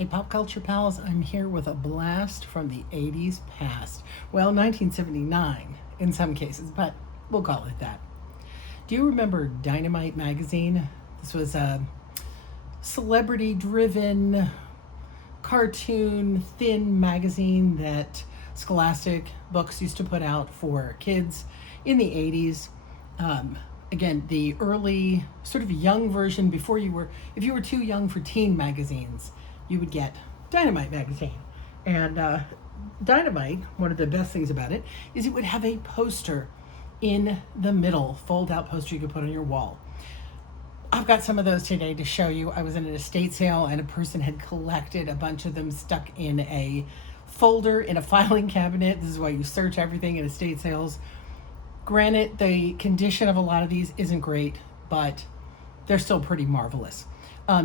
Hey, Pop Culture Pals, I'm here with a blast from the 80s past. Well, 1979 in some cases, but we'll call it that. Do you remember Dynamite magazine? This was a celebrity driven cartoon thin magazine that Scholastic Books used to put out for kids in the 80s. Again, the early sort of young version before if you were too young for teen magazines, you would get Dynamite magazine. And Dynamite, one of the best things about it, is it would have a poster in the middle, fold out poster you could put on your wall. I've got some of those today to show you. I was in an estate sale and a person had collected a bunch of them stuck in a folder in a filing cabinet. This is why you search everything in estate sales. Granted, the condition of a lot of these isn't great, but they're still pretty marvelous.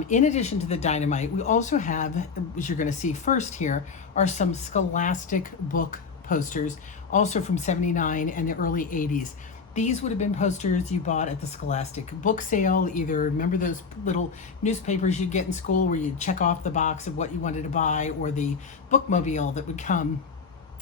In addition to the Dynamite, we also have, as you're going to see first here, are some Scholastic book posters, also from 79 and the early 80s. These would have been posters you bought at the Scholastic book sale. Either, remember those little newspapers you'd get in school where you'd check off the box of what you wanted to buy, or the bookmobile that would come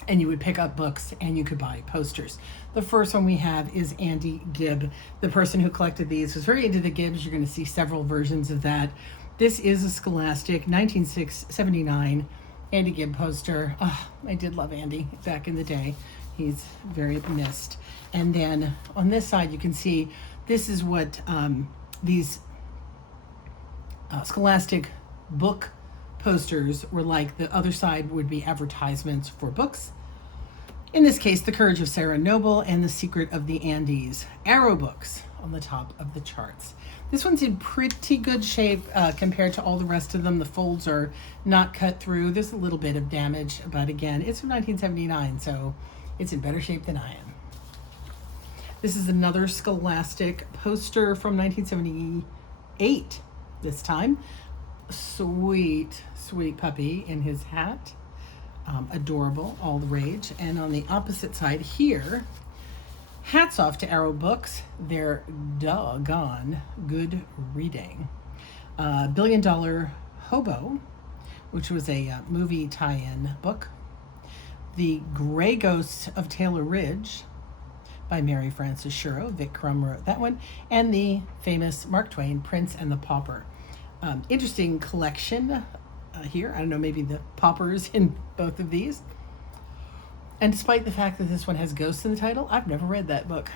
and you would pick up books and you could buy posters. The first one we have is Andy Gibb. The person who collected these was very into the Gibbs. You're going to see several versions of that. This is a Scholastic 1979 Andy Gibb poster. Oh, I did love Andy back in the day. He's very missed. And then on this side, you can see this is what these Scholastic book posters were like. The other side would be advertisements for books. In this case, The Courage of Sarah Noble and The Secret of the Andes. Arrow books on the top of the charts. This one's in pretty good shape compared to all the rest of them. The folds are not cut through. There's a little bit of damage, but again, it's from 1979, so it's in better shape than I am. This is another Scholastic poster from 1978 this time. Sweet, sweet puppy in his hat. Adorable, all the rage. And on the opposite side here, hats off to Arrow Books. They're doggone good reading. $1 Billion Hobo, which was a movie tie-in book. The Gray Ghosts of Taylor Ridge by Mary Frances Shurow. Vic Crum wrote that one. And the famous Mark Twain, Prince and the Pauper. Interesting collection here. I don't know, maybe the paupers in both of these. And despite the fact that this one has ghosts in the title, I've never read that book.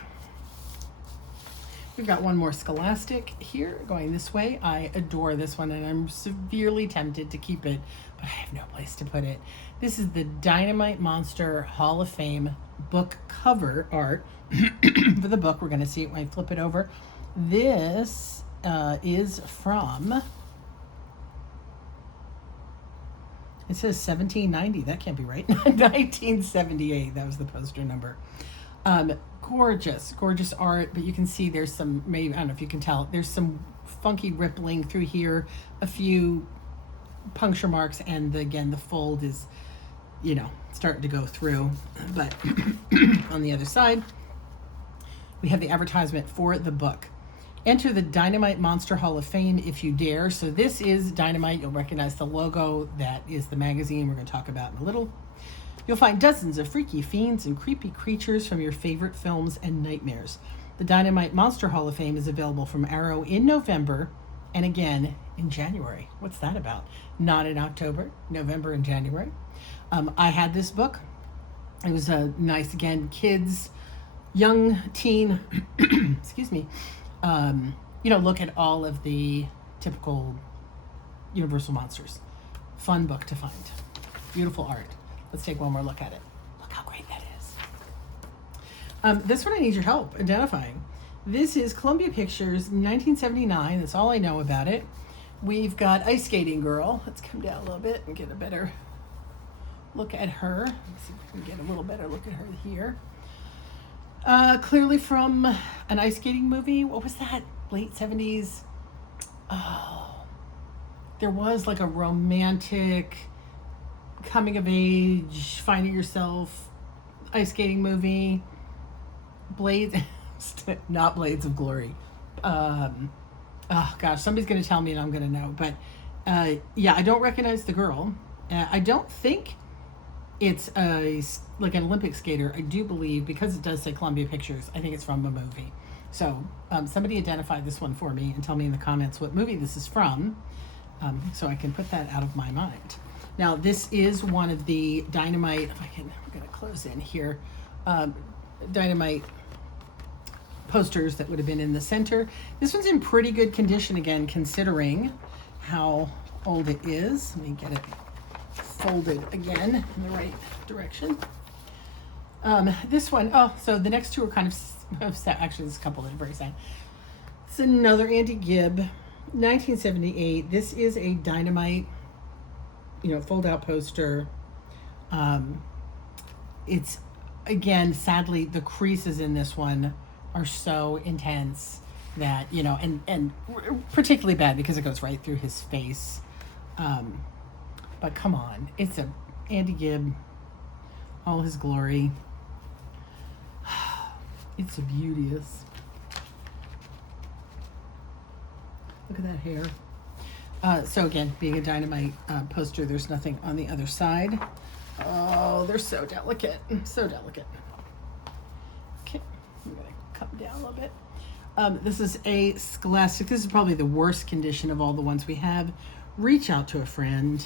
We've got one more Scholastic here going this way. I adore this one and I'm severely tempted to keep it, but I have no place to put it. This is the Dynamite Monster Hall of Fame book cover art for the book. We're going to see it when I flip it over. This is from, it says 1790. That can't be right. 1978. That was the poster number. Gorgeous, gorgeous art, but you can see there's some, maybe, I don't know if you can tell, there's some funky rippling through here, a few puncture marks, and again, the fold is, starting to go through. But on the other side, we have the advertisement for the book. Enter the Dynamite Monster Hall of Fame if you dare. So this is Dynamite. You'll recognize the logo. That is the magazine we're going to talk about in a little. You'll find dozens of freaky fiends and creepy creatures from your favorite films and nightmares. The Dynamite Monster Hall of Fame is available from Arrow in November and again in January. What's that about? Not in October, November and January. I had this book. It was a nice, again, kids, young teen, excuse me, look at all of the typical Universal monsters. Fun book to find. Beautiful art. Let's take one more look at it. Look how great that is. This one I need your help identifying. This is Columbia Pictures, 1979. That's all I know about it. We've got Ice Skating Girl. Let's come down a little bit and get a better look at her. Let's see if we can get a little better look at her here. Clearly from an ice skating movie. What was that? Late 70s? Oh, there was like a romantic coming of age, finding yourself ice skating movie. Blades, not Blades of Glory. Oh gosh, somebody's going to tell me and I'm going to know. But Yeah, I don't recognize the girl. I don't think it's like an Olympic skater. I do believe, because it does say Columbia Pictures, I think it's from a movie. So somebody identify this one for me and tell me in the comments what movie this is from, so I can put that out of my mind. Now, this is one of the Dynamite, if I can, I'm going to close in here, Dynamite posters that would have been in the center. This one's in pretty good condition, again, considering how old it is. Let me get it folded again in the right direction. This one, oh, so the next two are kind of sad. Actually, there's a couple that are very sad. It's another Andy Gibb, 1978. This is a Dynamite, fold out poster. It's, again, sadly, the creases in this one are so intense that, and particularly bad because it goes right through his face. But come on, it's a Andy Gibb, all his glory. It's so beauteous. Look at that hair. So again, being a Dynamite poster, there's nothing on the other side. Oh, they're so delicate, so delicate. Okay, I'm gonna come down a little bit. This is a Scholastic. This is probably the worst condition of all the ones we have. Reach Out to a Friend.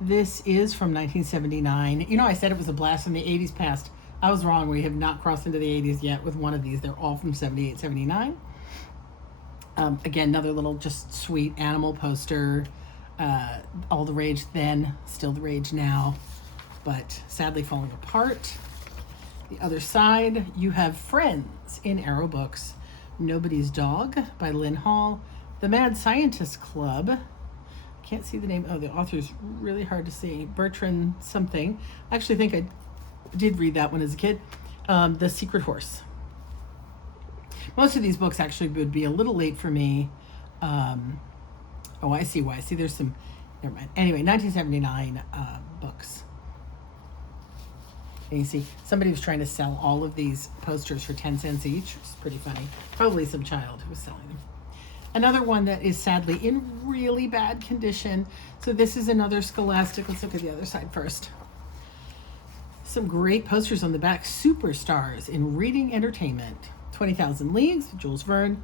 This is from 1979. I said it was a blast from the 80s past. I was wrong. We have not crossed into the 80s yet with one of these. They're all from 78, 79. Again, another little just sweet animal poster. All the rage then, still the rage now, but sadly falling apart. The other side, you have Friends in Arrow Books. Nobody's Dog by Lynn Hall. The Mad Scientist Club. Can't see the name. Oh, the author's really hard to see. Bertrand something. I actually think I did read that one as a kid. The Secret Horse. Most of these books actually would be a little late for me. Oh, I see why. See, there's some, never mind. Anyway, 1979 books. And you see, somebody was trying to sell all of these posters for 10 cents each. It's pretty funny. Probably some child who was selling them. Another one that is sadly in really bad condition. So this is another Scholastic. Let's look at the other side first. Some great posters on the back. Superstars in Reading Entertainment. 20,000 Leagues, Jules Verne.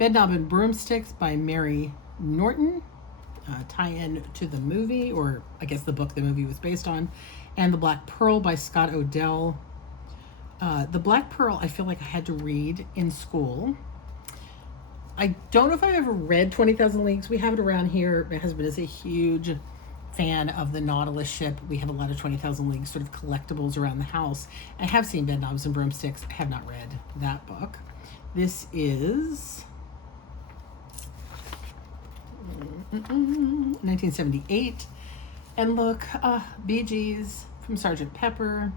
Bedknob and Broomsticks by Mary Norton. Tie-in to the movie, or I guess the book the movie was based on. And The Black Pearl by Scott Odell. The Black Pearl I feel like I had to read in school. I don't know if I've ever read 20,000 Leagues. We have it around here. My husband is a huge fan of the Nautilus ship. We have a lot of 20,000 Leagues sort of collectibles around the house. I have seen Bedknobs and Broomsticks. I have not read that book. This is 1978. And look, Bee Gees from Sgt. Pepper.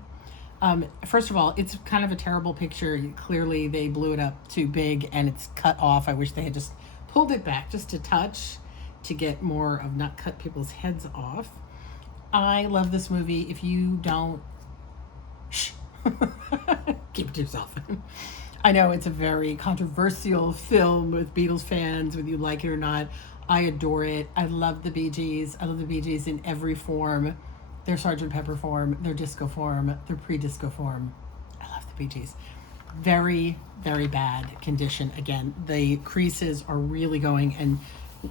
First of all, it's kind of a terrible picture. Clearly, they blew it up too big and it's cut off. I wish they had just pulled it back just a touch to get more of not cut people's heads off. I love this movie. If you don't, shh, keep it to yourself. I know it's a very controversial film with Beatles fans, whether you like it or not. I adore it. I love the Bee Gees. I love the Bee Gees in every form. Their Sgt. Pepper form, their disco form, their pre-disco form. I love the Bee Gees. Very, very bad condition. Again, the creases are really going, and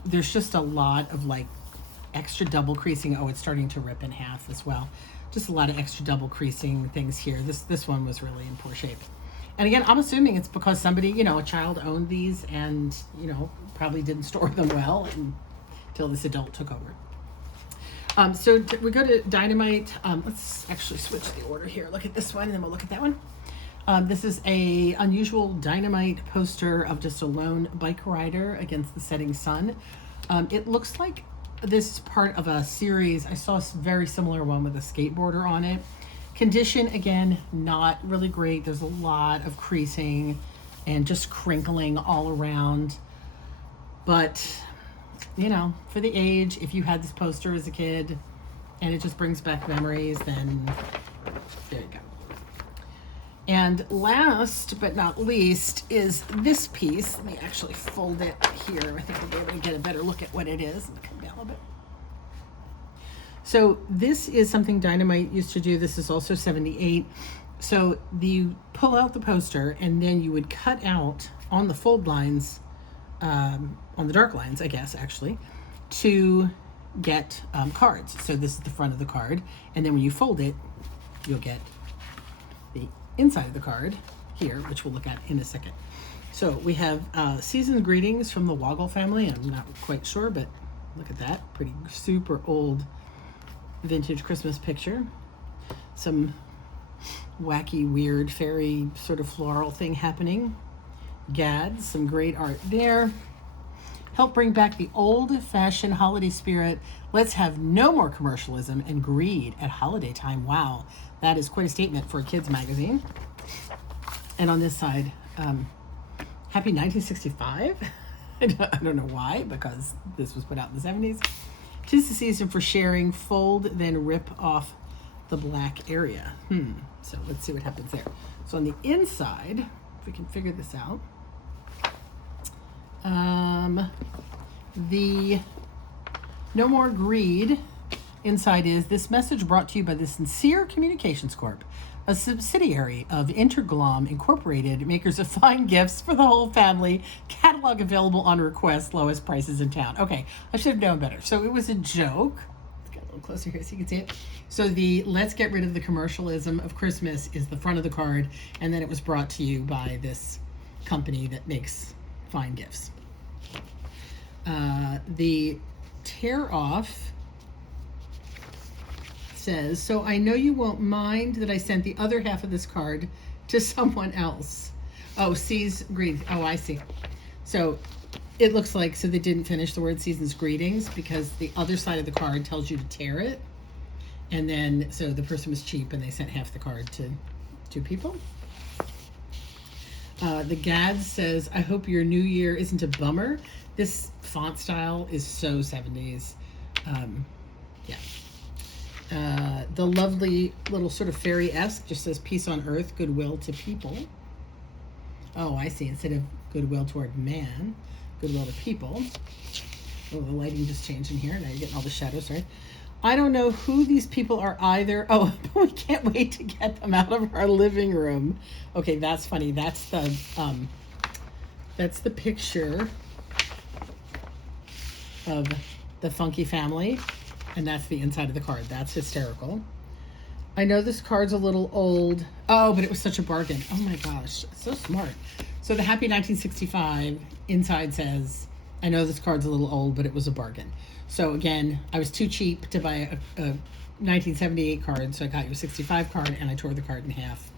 there's just a lot of like extra double creasing. Oh, it's starting to rip in half as well. Just a lot of extra double creasing things here. This one was really in poor shape. And again, I'm assuming it's because somebody, a child owned these and, probably didn't store them well until this adult took over. So we go to Dynamite. Let's actually switch the order here. Look at this one, and then we'll look at that one. This is a unusual Dynamite poster of just a lone bike rider against the setting sun. It looks like this is part of a series. I saw a very similar one with a skateboarder on it. Condition, again, not really great. There's a lot of creasing and just crinkling all around. But for the age, if you had this poster as a kid and it just brings back memories, then there you go. And last but not least is this piece. Let me actually fold it here. I think we'll be able to get a better look at what it is. Let me come down a little So this is something Dynamite used to do. This is also 78. So you pull out the poster, and then you would cut out on the fold lines, on the dark lines, I guess, actually, to get cards. So this is the front of the card, and then when you fold it, you'll get the inside of the card here, which we'll look at in a second. So we have season's greetings from the Woggle family. I'm not quite sure, but look at that. Pretty super old vintage Christmas picture. Some wacky, weird, fairy sort of floral thing happening. Gads, some great art there. Help bring back the old-fashioned holiday spirit. Let's have no more commercialism and greed at holiday time. Wow, that is quite a statement for a kids magazine. And on this side, happy 1965. I don't know why, because this was put out in the 70s. 'Tis the season for sharing. Fold, then rip off the black area. So let's see what happens there. So on the inside, if we can figure this out, the no more greed inside is this message brought to you by the Sincere Communications Corp, a subsidiary of Interglom Incorporated, makers of fine gifts for the whole family. Catalog available on request, lowest prices in town. Okay, I should have known better. So it was a joke. Let's get a little closer here so you can see it. So the let's get rid of the commercialism of Christmas is the front of the card, and then it was brought to you by this company that makes fine gifts. The tear off says, so I know you won't mind that I sent the other half of this card to someone else. Oh, sees greetings. Oh, I see. So it looks like, so they didn't finish the word season's greetings because the other side of the card tells you to tear it. And then, so the person was cheap and they sent half the card to two people. The Gad says, I hope your new year isn't a bummer. This font style is so 70s. The lovely little sort of fairy-esque just says peace on earth, goodwill to people. Oh, I see. Instead of goodwill toward man, goodwill to people. Oh, the lighting just changed in here. Now you're getting all the shadows, right? I don't know who these people are either. Oh, but we can't wait to get them out of our living room. Okay, that's funny. That's the picture of the funky family, and that's the inside of the card. That's hysterical. I know this card's a little old. Oh, but it was such a bargain. Oh my gosh, so smart. So the Happy 1965 inside says, I know this card's a little old, but it was a bargain. So again, I was too cheap to buy a 1978 card, so I got you a 65 card, and I tore the card in half.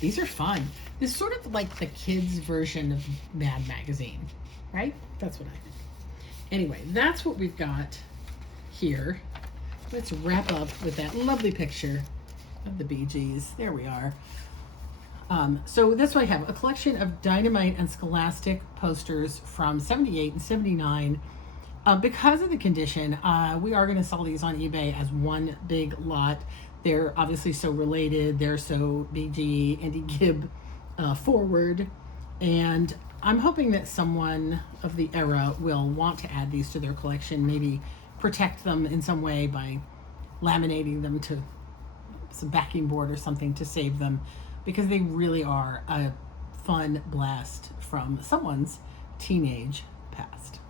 These are fun. This is sort of like the kids' version of Mad Magazine, right? That's what I think. Anyway, that's what we've got here. Let's wrap up with that lovely picture of the Bee Gees. There we are. So that's what I have. A collection of Dynamite and Scholastic posters from 78 and 79. Because of the condition, we are going to sell these on eBay as one big lot. They're obviously so related. They're so BG, Andy Gibb forward. And I'm hoping that someone of the era will want to add these to their collection, maybe protect them in some way by laminating them to some backing board or something to save them, because they really are a fun blast from someone's teenage past.